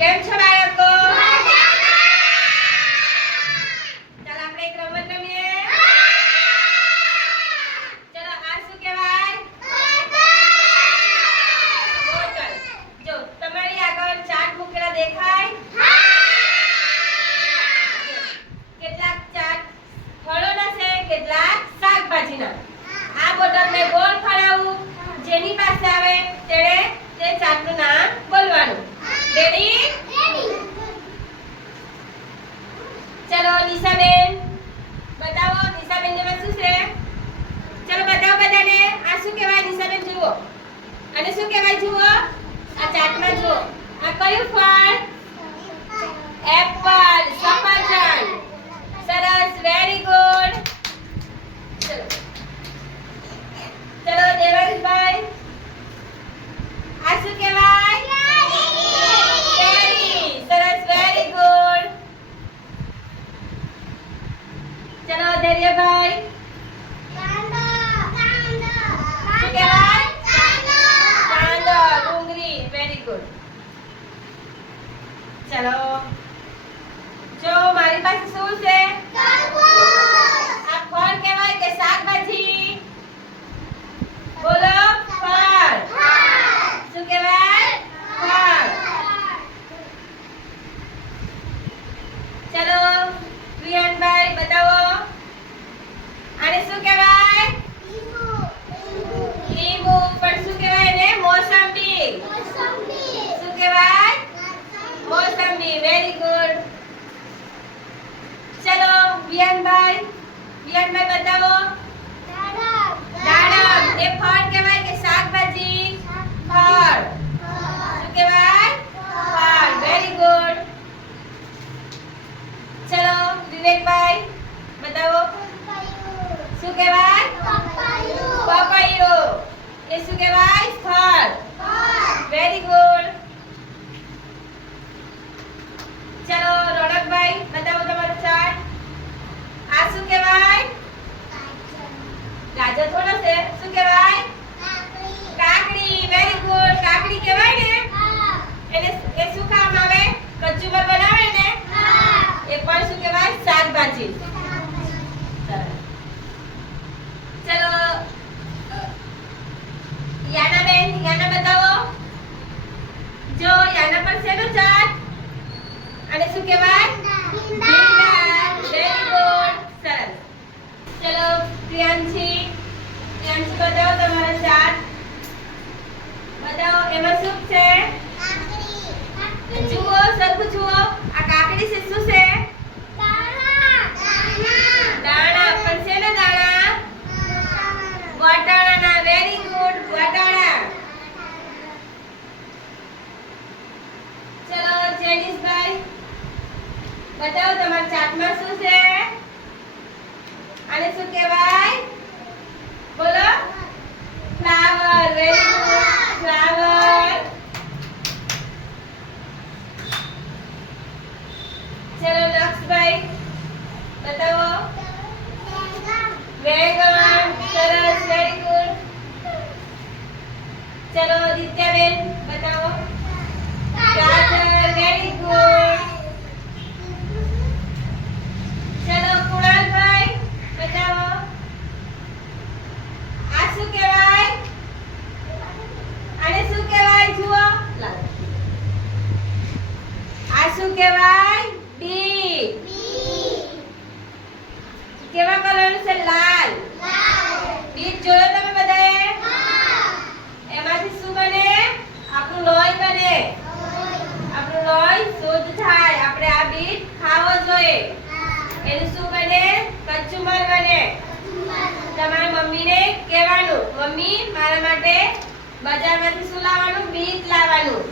કેમ છો બાળકો? ચાલો આપણે એક રમત રમીએ. ચાલો આ શું કહેવાય? બોટલ. જો તમારી આગળ ચાર્ટ મૂકેલા દેખાય? કેટલાક ચાર્ટ ફળોના છે, કેટલાક શાકભાજીના. આ બોટલને ગોળ ફરાવવું, જેની પાસે આવે તેણે તે ચાર્ટનું નામ બોલવાનું. રેડી? ચલો નિશાબેન બતાવો. નિશાબેન ને શું છે? ચલો બતાવો બધાને. આ શું કહેવાય? નિશાબેન જુઓ. અને શું કહેવાય જુઓ? આ ચાર્ટમાં જુઓ. આ કયું ફળ? એપલ. સફરજન. સરસ, વેરી ગુડ. ચલો ચલો દેવાંશભાઈ, આ શું કહેવાય? કેરી. સરસ, વેરી ગુડ. ચલો ધૈર્યભાઈ, શું કહેવાય? કાંદો. ડુંગળી. Very good. ચલો જો મારી પાસે શું છે? આ ફળ કહેવાય કે શાકભાજી? બોલો. ફળ. શું કહેવાય? ફળ. ચલો પ્રિયાનભાઈ બતાવો. આને શું કહેવાય? લીંબુ. પણ શું કહેવાય એને? મોસંબી. શું કહેવાય? મોસંબી. Very good. ચલો વિયાનભાઈ, વિયાનભાઈ બતાવો. દાડમ. એ ફળ કહેવાય કે શાકભાજી? ફળ. શું કહેવાય? ફળ. Very good. ચલો વિવેકભાઈ બતાવો. શું કહેવાય? પપૈયું. એ શું કહેવાય? ફળ. Very good. ચલો રોનકભાઈ બતાવો તમારો ચાર્ટ. આ શું કહેવાય? ગાજર થોડો છે. શું કહેવાય? કાકડી. Very good. કાકડી કહેવાય ને? એને એ શું ખાવામાં આવે? કચુંબર બનાવે ને? એ પણ શું કહેવાય? શાકભાજી. ચલો યાનાબેન, યાના બતાવો. જો યાના પર છે નો ચાર્ટ. અને શું કહેવાય? ભીંડા. Very good. સરસ. ચલો પ્રિયાંશી, પ્રિયાંશી બતાવો તમારો ચાર્ટ. બતાવો એમાં શું છે? જુઓ, સરખું જુઓ. આ કાકડી છે. શું છે? દાણા. પણ છે ને દાણા? વટાણાના. Very good. વટાણા. ચલો જેનિસભાઈ બતાવો તમારા ચાર્ટમાં શું છે? આને શું કહેવાય? બોલો. ફ્લાવર. Very good. ફ્લાવર. ચલો લક્ષભાઈ બતાવો. વેગન. સરસ, વેરી ગુડ. ચલો દિત્યાબેન બતાવો. ગાજર. Very good. ચલો કુણાલભાઈ બતાવો. આ શું કહેવાય? આને શું કહેવાય? જુઓ. આ શું કહેવાય? બીટ. કેવા કલરનું છે? લાલ. બીટ જોયો તમે બધાએ? એમાંથી શું બને? આપણું લોહી બને. આપણું લોહી શુદ્ધ થાય. આપણે આ બીટ ખાવો જોઈએ. એનું શું બને? કચુંબર બને. તમારી મમ્મીને કહેવાનું, મમ્મી મારા માટે બજારમાંથી શું લાવવાનું? બીટ લાવવાનું.